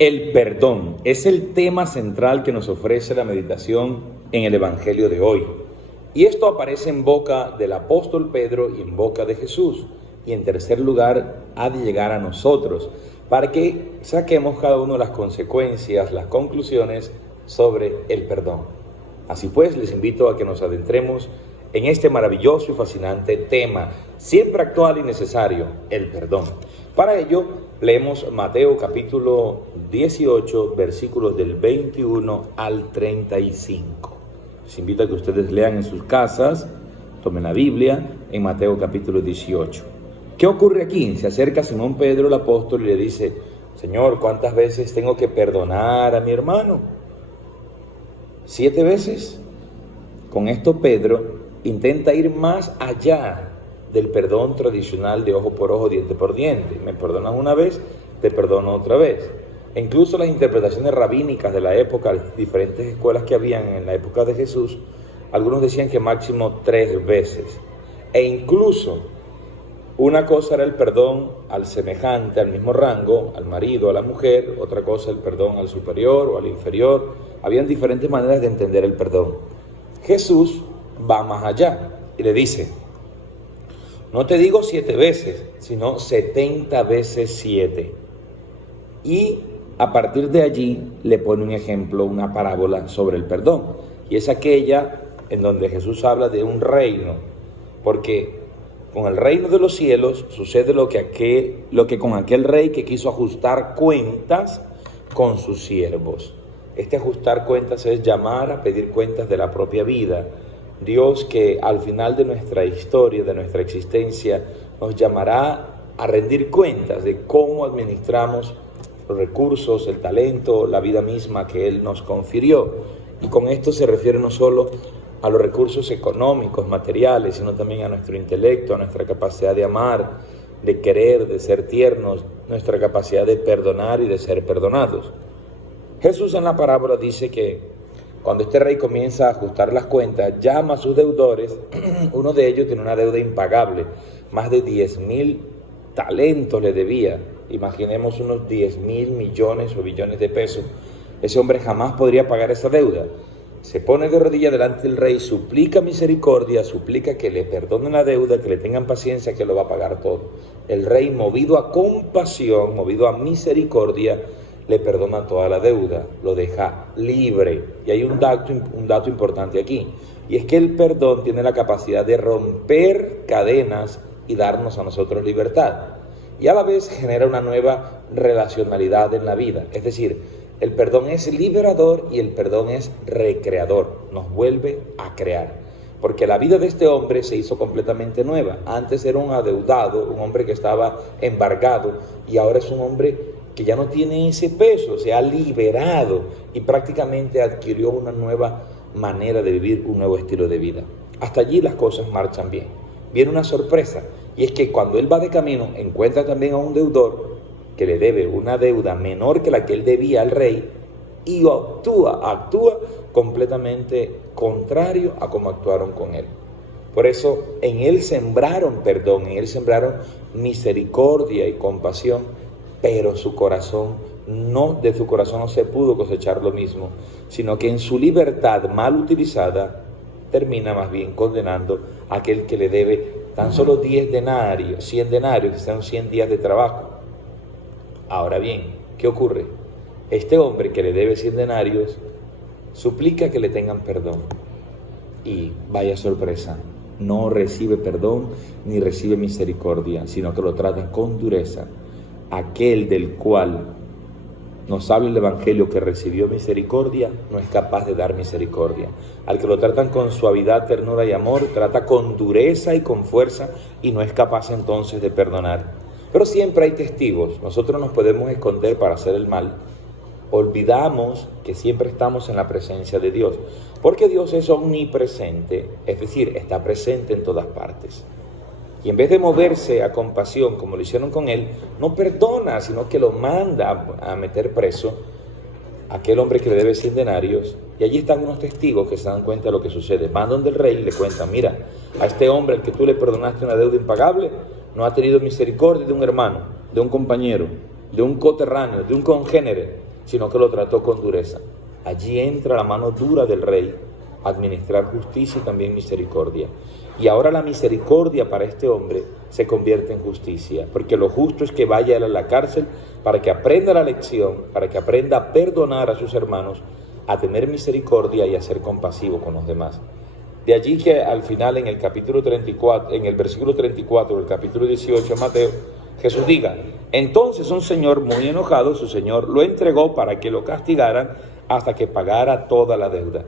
El perdón es el tema central que nos ofrece la meditación en el Evangelio de hoy. Y esto aparece en boca del apóstol Pedro y en boca de Jesús. Y en tercer lugar, ha de llegar a nosotros para que saquemos cada uno las consecuencias, las conclusiones sobre el perdón. Así pues, les invito a que nos adentremos en este maravilloso y fascinante tema, siempre actual y necesario, el perdón. Para ello, leemos Mateo capítulo 18, versículos del 21 al 35. Les invito a que ustedes lean en sus casas, tomen la Biblia, en Mateo capítulo 18. ¿Qué ocurre aquí? Se acerca Simón Pedro, el apóstol, y le dice: Señor, ¿cuántas veces tengo que perdonar a mi hermano? ¿7 veces? Con esto Pedro intenta ir más allá del perdón tradicional de ojo por ojo, diente por diente. Me perdonas una vez, te perdono otra vez. E incluso las interpretaciones rabínicas de la época, las diferentes escuelas que habían en la época de Jesús, algunos decían que máximo 3 veces. E incluso una cosa era el perdón al semejante, al mismo rango, al marido, a la mujer; otra cosa el perdón al superior o al inferior. Habían diferentes maneras de entender el perdón. Jesús va más allá y le dice: no te digo 7 veces, sino 70 veces 7. Y a partir de allí le pone un ejemplo, una parábola sobre el perdón. Y es aquella en donde Jesús habla de un reino, porque con el reino de los cielos sucede lo que con aquel rey que quiso ajustar cuentas con sus siervos. Este ajustar cuentas es llamar a pedir cuentas de la propia vida. Dios, que al final de nuestra historia, de nuestra existencia, nos llamará a rendir cuentas de cómo administramos los recursos, el talento, la vida misma que Él nos confirió. Y con esto se refiere no solo a los recursos económicos, materiales, sino también a nuestro intelecto, a nuestra capacidad de amar, de querer, de ser tiernos, nuestra capacidad de perdonar y de ser perdonados. Jesús en la parábola dice que cuando este rey comienza a ajustar las cuentas, llama a sus deudores. Uno de ellos tiene una deuda impagable, más de 10,000 talentos le debía. Imaginemos unos 10,000 millones o billones de pesos. Ese hombre jamás podría pagar esa deuda. Se pone de rodillas delante del rey, suplica misericordia, suplica que le perdonen la deuda, que le tengan paciencia, que lo va a pagar todo. El rey, movido a compasión, movido a misericordia, le perdona toda la deuda, lo deja libre. Y hay un dato importante aquí, y es que el perdón tiene la capacidad de romper cadenas y darnos a nosotros libertad. Y a la vez genera una nueva relacionalidad en la vida. Es decir, el perdón es liberador y el perdón es recreador, nos vuelve a crear. Porque la vida de este hombre se hizo completamente nueva. Antes era un adeudado, un hombre que estaba embargado, y ahora es un hombre que ya no tiene ese peso, se ha liberado y prácticamente adquirió una nueva manera de vivir, un nuevo estilo de vida. Hasta allí las cosas marchan bien. Viene una sorpresa, y es que cuando él va de camino encuentra también a un deudor que le debe una deuda menor que la que él debía al rey, y actúa completamente contrario a como actuaron con él. Por eso en él sembraron perdón, en él sembraron misericordia y compasión, pero de su corazón no se pudo cosechar lo mismo, sino que en su libertad mal utilizada termina más bien condenando a aquel que le debe tan solo 10 denarios, 100 denarios, que son 100 días de trabajo. Ahora bien, ¿qué ocurre? Este hombre que le debe 100 denarios suplica que le tengan perdón. Y vaya sorpresa, no recibe perdón ni recibe misericordia, sino que lo tratan con dureza. Aquel del cual nos habla el Evangelio que recibió misericordia, no es capaz de dar misericordia. Al que lo tratan con suavidad, ternura y amor, trata con dureza y con fuerza, y no es capaz entonces de perdonar. Pero siempre hay testigos. Nosotros nos podemos esconder para hacer el mal. Olvidamos que siempre estamos en la presencia de Dios, porque Dios es omnipresente, es decir, está presente en todas partes. Y en vez de moverse a compasión, como lo hicieron con él, no perdona, sino que lo manda a meter preso a aquel hombre que le debe 100 denarios. Y allí están unos testigos que se dan cuenta de lo que sucede. Van donde el rey y le cuentan: mira, a este hombre al que tú le perdonaste una deuda impagable, no ha tenido misericordia de un hermano, de un compañero, de un coterráneo, de un congénere. sino que lo trató con dureza. Allí entra la mano dura del rey a administrar justicia y también misericordia. Y ahora la misericordia para este hombre se convierte en justicia, porque lo justo es que vaya él a la cárcel para que aprenda la lección, para que aprenda a perdonar a sus hermanos, a tener misericordia y a ser compasivo con los demás. De allí que al final en el capítulo 34, en el versículo 34 del capítulo 18 de Mateo, Jesús diga: entonces un señor muy enojado, su señor lo entregó para que lo castigaran hasta que pagara toda la deuda.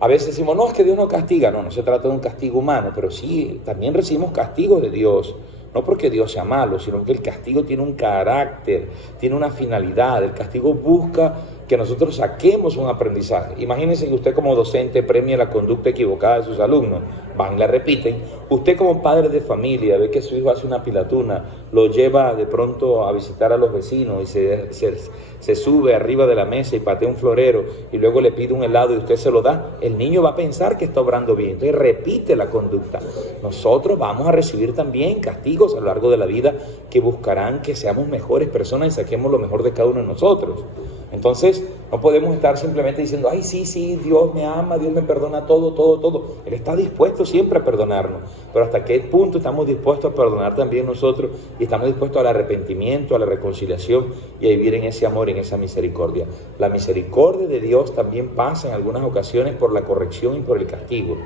A veces decimos, no, es que Dios no castiga. No se trata de un castigo humano, pero sí, también recibimos castigos de Dios. No porque Dios sea malo, sino que el castigo tiene un carácter, tiene una finalidad. El castigo busca que nosotros saquemos un aprendizaje. Imagínense que usted como docente premia la conducta equivocada de sus alumnos, van y la repiten. Usted como padre de familia ve que su hijo hace una pilatuna, lo lleva de pronto a visitar a los vecinos y se sube arriba de la mesa y patea un florero y luego le pide un helado y usted se lo da. El niño va a pensar que está obrando bien, entonces repite la conducta. Nosotros vamos a recibir también castigos a lo largo de la vida que buscarán que seamos mejores personas y saquemos lo mejor de cada uno de nosotros. Entonces, no podemos estar simplemente diciendo, ay, sí, Dios me ama, Dios me perdona todo. Él está dispuesto siempre a perdonarnos. Pero ¿hasta qué punto estamos dispuestos a perdonar también nosotros? Y estamos dispuestos al arrepentimiento, a la reconciliación y a vivir en ese amor, en esa misericordia. La misericordia de Dios también pasa en algunas ocasiones por la corrección y por el castigo.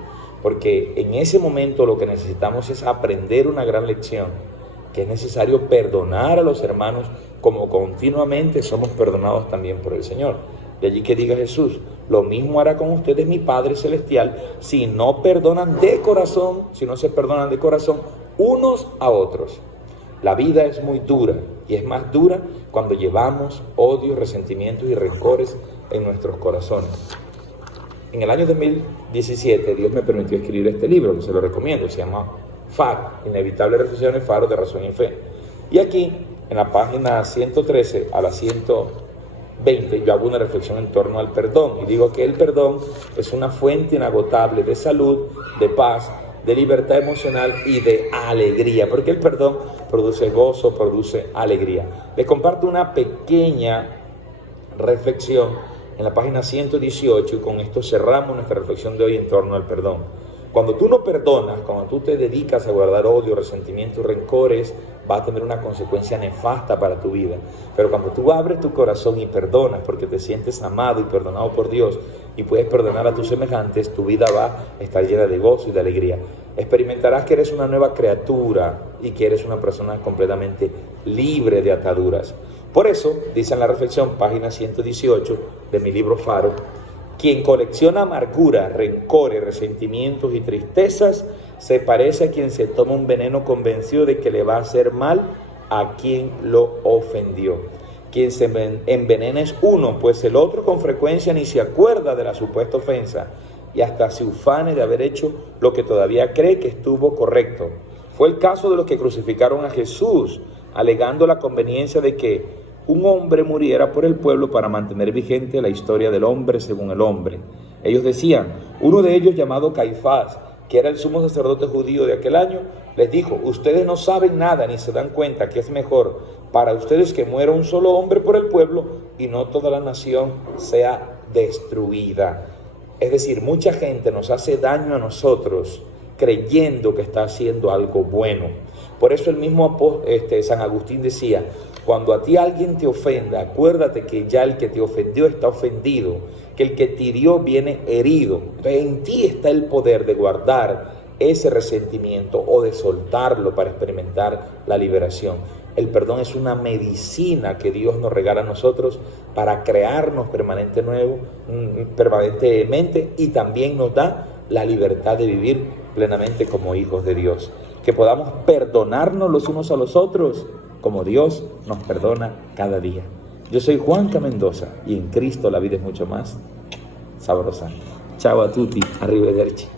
Porque en ese momento lo que necesitamos es aprender una gran lección, que es necesario perdonar a los hermanos como continuamente somos perdonados también por el Señor. De allí que diga Jesús, lo mismo hará con ustedes mi Padre Celestial si no perdonan de corazón, si no se perdonan de corazón unos a otros. La vida es muy dura y es más dura cuando llevamos odios, resentimientos y rencores en nuestros corazones. En el año 2017 Dios me permitió escribir este libro, que se lo recomiendo, se llama Faro, Inevitables Reflexiones, Faro de Razón y Fe. Y aquí, en la página 113 a la 120, yo hago una reflexión en torno al perdón. Y digo que el perdón es una fuente inagotable de salud, de paz, de libertad emocional y de alegría. Porque el perdón produce gozo, produce alegría. Les comparto una pequeña reflexión en la página 118 y con esto cerramos nuestra reflexión de hoy en torno al perdón. Cuando tú no perdonas, cuando tú te dedicas a guardar odio, resentimientos, rencores, va a tener una consecuencia nefasta para tu vida. Pero cuando tú abres tu corazón y perdonas porque te sientes amado y perdonado por Dios y puedes perdonar a tus semejantes, tu vida va a estar llena de gozo y de alegría. Experimentarás que eres una nueva criatura y que eres una persona completamente libre de ataduras. Por eso, dice en la reflexión, página 118 de mi libro Faro, quien colecciona amargura, rencores, resentimientos y tristezas, se parece a quien se toma un veneno convencido de que le va a hacer mal a quien lo ofendió. Quien se envenena es uno, pues el otro con frecuencia ni se acuerda de la supuesta ofensa y hasta se ufane de haber hecho lo que todavía cree que estuvo correcto. Fue el caso de los que crucificaron a Jesús, alegando la conveniencia de que un hombre muriera por el pueblo para mantener vigente la historia del hombre según el hombre. Ellos decían, uno de ellos llamado Caifás, que era el sumo sacerdote judío de aquel año, les dijo, ustedes no saben nada ni se dan cuenta que es mejor para ustedes que muera un solo hombre por el pueblo y no toda la nación sea destruida. Es decir, mucha gente nos hace daño a nosotros creyendo que está haciendo algo bueno. Por eso el mismo San Agustín decía, cuando a ti alguien te ofenda, acuérdate que ya el que te ofendió está ofendido, que el que te hirió viene herido. Entonces en ti está el poder de guardar ese resentimiento o de soltarlo para experimentar la liberación. El perdón es una medicina que Dios nos regala a nosotros para crearnos permanentemente y también nos da la libertad de vivir plenamente como hijos de Dios. Que podamos perdonarnos los unos a los otros como Dios nos perdona cada día. Yo soy Juanca Mendoza y en Cristo la vida es mucho más sabrosa. Ciao a tutti, arrivederci.